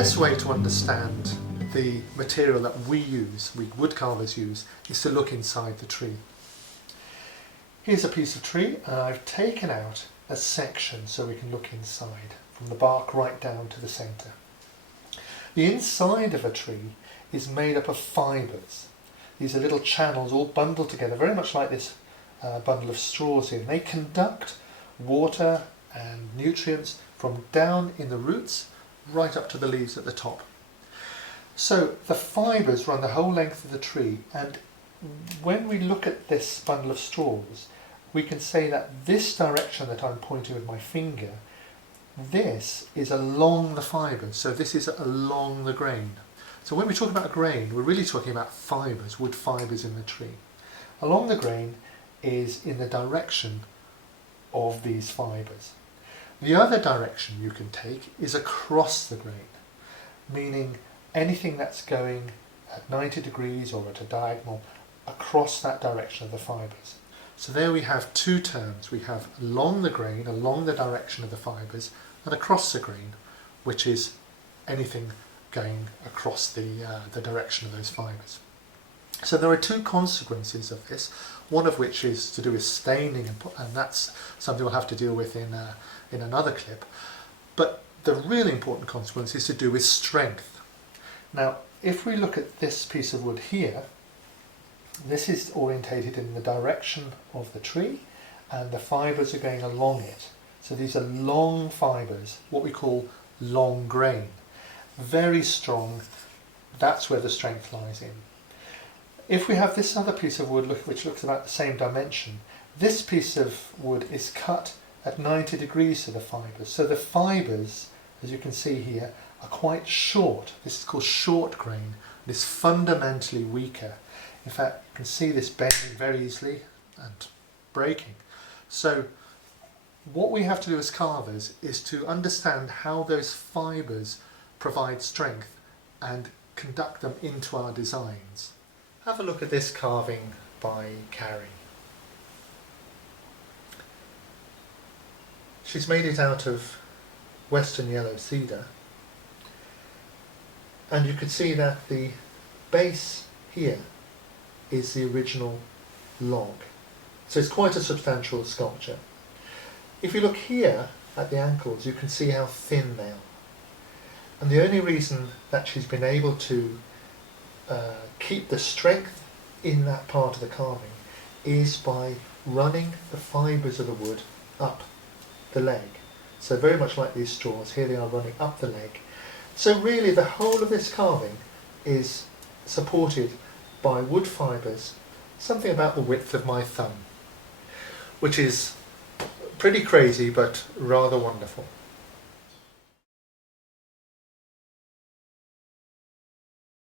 best way to understand the material that we woodcarvers use, is to look inside the tree. Here's a piece of tree, and I've taken out a section so we can look inside, from the bark right down to the centre. The inside of a tree is made up of fibres. These are little channels all bundled together, very much like this bundle of straws here. And they conduct water and nutrients from down in the roots right up to the leaves at the top. So the fibres run the whole length of the tree, and when we look at this bundle of straws, we can say that this direction that I'm pointing with my finger, this is along the fibres, so this is along the grain. So when we talk about a grain, we're really talking about fibres, wood fibres in the tree. Along the grain is in the direction of these fibres. The other direction you can take is across the grain, meaning anything that's going at 90 degrees or at a diagonal across that direction of the fibres. So there we have two terms. We have along the grain, along the direction of the fibres, and across the grain, which is anything going across the direction of those fibres. So there are two consequences of this, one of which is to do with staining, and that's something we'll have to deal with in another clip. But the really important consequence is to do with strength. Now, if we look at this piece of wood here, this is orientated in the direction of the tree, and the fibres are going along it. So these are long fibres, what we call long grain. Very strong, that's where the strength lies in. If we have this other piece of wood which looks about the same dimension, this piece of wood is cut at 90 degrees to the fibres. So the fibres, as you can see here, are quite short. This is called short grain. It is fundamentally weaker. In fact, you can see this bending very easily and breaking. So what we have to do as carvers is to understand how those fibres provide strength and conduct them into our designs. Have a look at this carving by Carrie. She's made it out of western yellow cedar, and you can see that the base here is the original log. So it's quite a substantial sculpture. If you look here at the ankles, you can see how thin they are. And the only reason that she's been able to keep the strength in that part of the carving is by running the fibres of the wood up the leg. So very much like these straws, here they are running up the leg. So really the whole of this carving is supported by wood fibres, something about the width of my thumb, which is pretty crazy but rather wonderful.